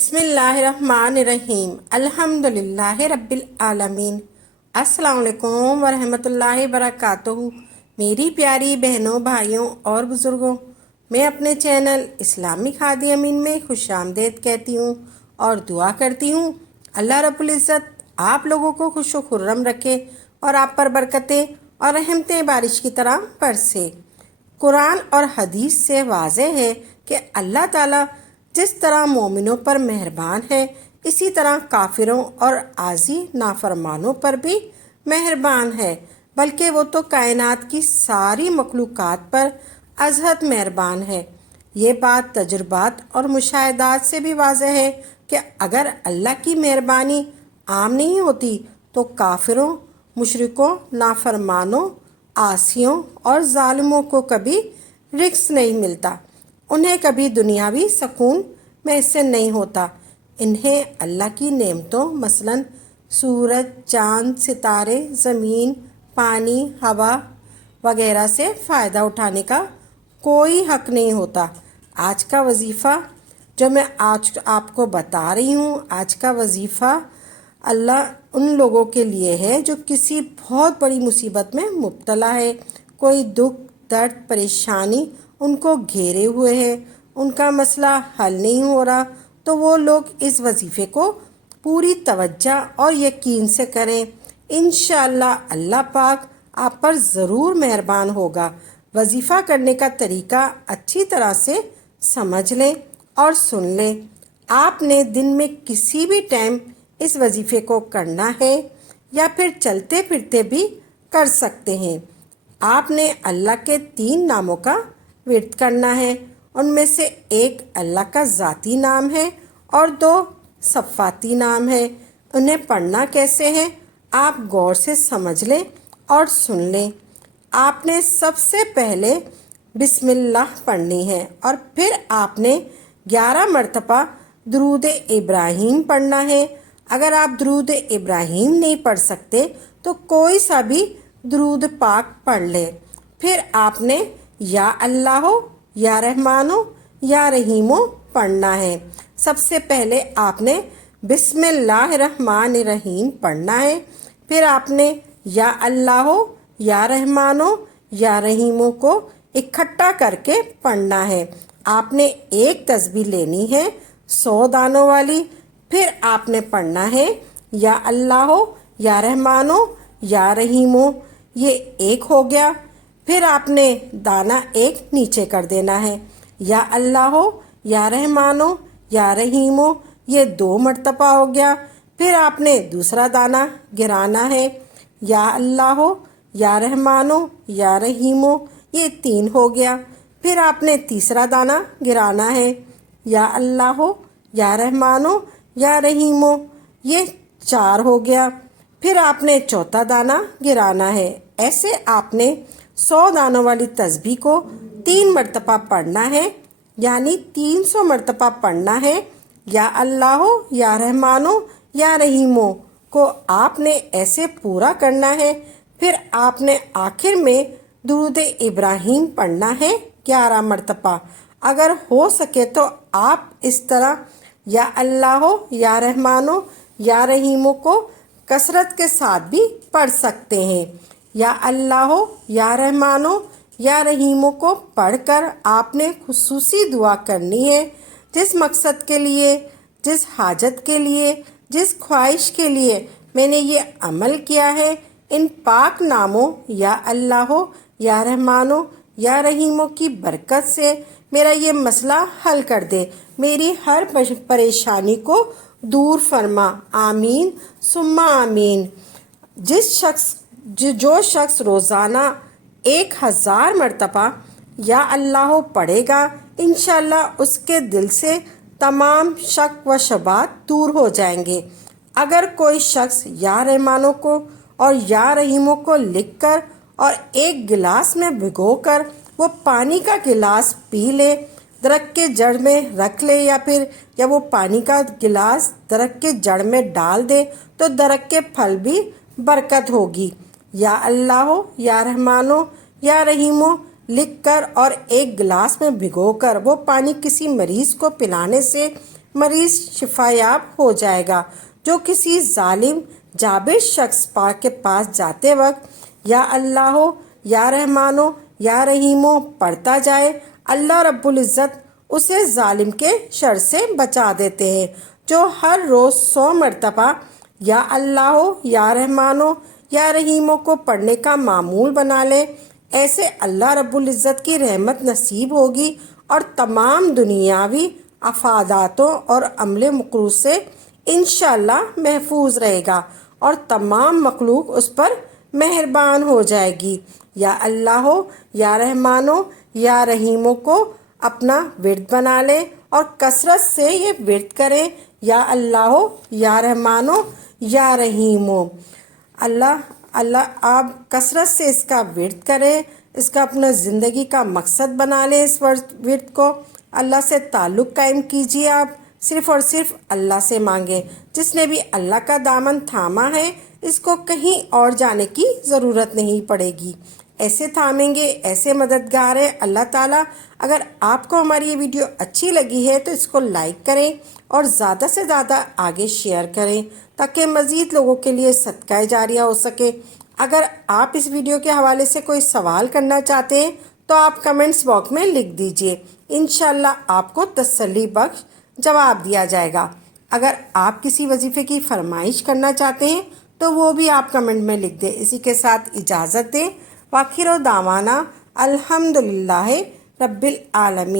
بسم اللہ الرحمن الرحیم الحمدللہ رب العالمین۔ السلام علیکم ورحمۃ اللہ وبرکاتہ۔ میری پیاری بہنوں، بھائیوں اور بزرگوں، میں اپنے چینل اسلامی ہادی امین میں خوش آمدید کہتی ہوں اور دعا کرتی ہوں اللہ رب العزت آپ لوگوں کو خوش و خرم رکھے اور آپ پر برکتیں اور رحمتیں بارش کی طرح برسے۔ قرآن اور حدیث سے واضح ہے کہ اللہ تعالیٰ جس طرح مومنوں پر مہربان ہے، اسی طرح کافروں اور عاصی نافرمانوں پر بھی مہربان ہے، بلکہ وہ تو کائنات کی ساری مخلوقات پر ازحد مہربان ہے۔ یہ بات تجربات اور مشاہدات سے بھی واضح ہے کہ اگر اللہ کی مہربانی عام نہیں ہوتی تو کافروں، مشرکوں، نافرمانوں، عاصیوں اور ظالموں کو کبھی رزق نہیں ملتا، انہیں کبھی دنیاوی سکون میسر نہیں ہوتا۔ انہیں اللہ کی نعمتوں مثلاً سورج، چاند، ستارے، زمین، پانی، ہوا وغیرہ سے فائدہ اٹھانے کا کوئی حق نہیں ہوتا۔ آج کا وظیفہ جو میں آج آپ کو بتا رہی ہوں، آج کا وظیفہ اللہ ان لوگوں کے لیے ہے جو کسی بہت بڑی مصیبت میں مبتلا ہے، کوئی دکھ، درد، پریشانی ان کو گھیرے ہوئے ہے، ان کا مسئلہ حل نہیں ہو رہا، تو وہ لوگ اس وظیفے کو پوری توجہ اور یقین سے کریں۔ انشاءاللہ اللہ پاک آپ پر ضرور مہربان ہوگا۔ وظیفہ کرنے کا طریقہ اچھی طرح سے سمجھ لیں اور سن لیں۔ آپ نے دن میں کسی بھی ٹائم اس وظیفے کو کرنا ہے یا پھر چلتے پھرتے بھی کر سکتے ہیں۔ آپ نے اللہ کے 3 ناموں کا ورد کرنا ہے، ان میں سے ایک اللہ کا ذاتی نام ہے اور 2 صفاتی نام ہے۔ انہیں پڑھنا کیسے ہے آپ غور سے سمجھ لیں اور سن لیں۔ آپ نے سب سے پہلے بسم اللہ پڑھنی ہے اور پھر آپ نے 11 مرتبہ درود ابراہیم پڑھنا ہے۔ اگر آپ درود ابراہیم نہیں پڑھ سکتے تو کوئی سا بھی درود پاک پڑھ لیں۔ پھر آپ نے یا اللہ ہو، یا رحمان ہو، یا رحیم ہو پڑھنا ہے۔ سب سے پہلے آپ نے بسم اللہ الرحمن الرحیم پڑھنا ہے، پھر آپ نے یا اللہ ہو، یا رحمان ہو، یا رحیم ہو کو اکٹھا کر کے پڑھنا ہے۔ آپ نے ایک تسبیح لینی ہے 100 دانوں والی، پھر آپ نے پڑھنا ہے یا اللہ ہو، یا رحمان ہو، یا رحیم ہو، یہ ایک ہو گیا۔ پھر آپ نے دانہ ایک نیچے کر دینا ہے، یا اللہ ہو، یا رحمان ہو، یا رحیم ہو، یہ 2 مرتبہ ہو گیا۔ پھر آپ نے دوسرا دانہ گرانا ہے، یا اللہ ہو، یا رحمان ہو، یا رحیم ہو، یہ 3 ہو گیا۔ پھر آپ نے تیسرا دانہ گرانا ہے، یا اللہ ہو، یا رحمان ہو، یا رحیم ہو، یہ 4 ہو گیا۔ پھر آپ نے چوتھا دانہ گرانا ہے۔ ایسے آپ نے 100 دانوں والی تسبیح کو 3 مرتبہ پڑھنا ہے، یعنی 300 مرتبہ پڑھنا ہے۔ یا اللہ ہو، یا رحمان ہو، یا رحیم ہو کو آپ نے ایسے پورا کرنا ہے۔ پھر آپ نے آخر میں درود ابراہیم پڑھنا ہے 11 مرتبہ۔ اگر ہو سکے تو آپ اس طرح یا اللہ ہو، یا رحمان ہو، یا رحیم ہو کو کثرت کے ساتھ بھی پڑھ سکتے ہیں۔ یا اللہ ہو، یا رحمان ہو، یا رحیم ہو کو پڑھ کر آپ نے خصوصی دعا کرنی ہے۔ جس مقصد کے لیے، جس حاجت کے لیے، جس خواہش کے لیے میں نے یہ عمل کیا ہے، ان پاک ناموں یا اللہ ہو، یا رحمان ہو، یا رحیم ہو کی برکت سے میرا یہ مسئلہ حل کر دے، میری ہر پریشانی کو دور فرما، آمین ثم آمین۔ جو شخص روزانہ 1000 مرتبہ یا اللہ ہو پڑھے گا، انشاءاللہ اس کے دل سے تمام شک و شبہات دور ہو جائیں گے۔ اگر کوئی شخص یا رحمانوں کو اور یا رحیموں کو لکھ کر اور ایک گلاس میں بھگو کر وہ پانی کا گلاس پی لے، درخت کے جڑ میں رکھ لے، یا وہ پانی کا گلاس درخت کے جڑ میں ڈال دے تو درخت کے پھل بھی برکت ہوگی۔ یا اللہ ہو، یا رحمان ہو، یا رحیم ہو لکھ کر اور ایک گلاس میں بھگو کر وہ پانی کسی مریض کو پلانے سے مریض شفا یاب ہو جائے گا۔ جو کسی ظالم جابر شخص کے پاس جاتے وقت یا اللہ ہو یا رحمانو یا رحیمو پڑھتا جائے، اللہ رب العزت اسے ظالم کے شر سے بچا دیتے ہیں۔ جو ہر روز 100 مرتبہ یا اللہ ہو یا رحمانو یا رحیمو کو پڑھنے کا معمول بنا لے، ایسے اللہ رب العزت کی رحمت نصیب ہوگی اور تمام دنیاوی افاداتوں اور عمل مکروہ سے انشاءاللہ محفوظ رہے گا اور تمام مخلوق اس پر مہربان ہو جائے گی۔ یا اللہ ہو یا رحمانو یا رحیمو کو اپنا ورد بنا لے اور کثرت سے یہ ورد کریں، یا اللہ ہو یا رحمانو یا رحیمو۔ اللہ آپ کثرت سے اس کا ورد کریں، اس کا اپنا زندگی کا مقصد بنا لیں۔ اس ورد کو اللہ سے تعلق قائم کیجیے، آپ صرف اور صرف اللہ سے مانگیں۔ جس نے بھی اللہ کا دامن تھاما ہے اس کو کہیں اور جانے کی ضرورت نہیں پڑے گی۔ ایسے تھامیں گے، ایسے مددگار ہے اللہ تعالیٰ۔ اگر آپ کو ہماری یہ ویڈیو اچھی لگی ہے تو اس کو لائک کریں اور زیادہ سے زیادہ آگے شیئر کریں تاکہ مزید لوگوں کے لیے صدقہ جاریہ ہو سکے۔ اگر آپ اس ویڈیو کے حوالے سے کوئی سوال کرنا چاہتے ہیں تو آپ کمنٹس باکس میں لکھ دیجئے، انشاءاللہ آپ کو تسلی بخش جواب دیا جائے گا۔ اگر آپ کسی وظیفے کی فرمائش کرنا چاہتے ہیں تو وہ بھی آپ کمنٹ میں لکھ دیں۔ اسی کے ساتھ اجازت دیں، وآخر دعوانا الحمدللہ رب العالمین۔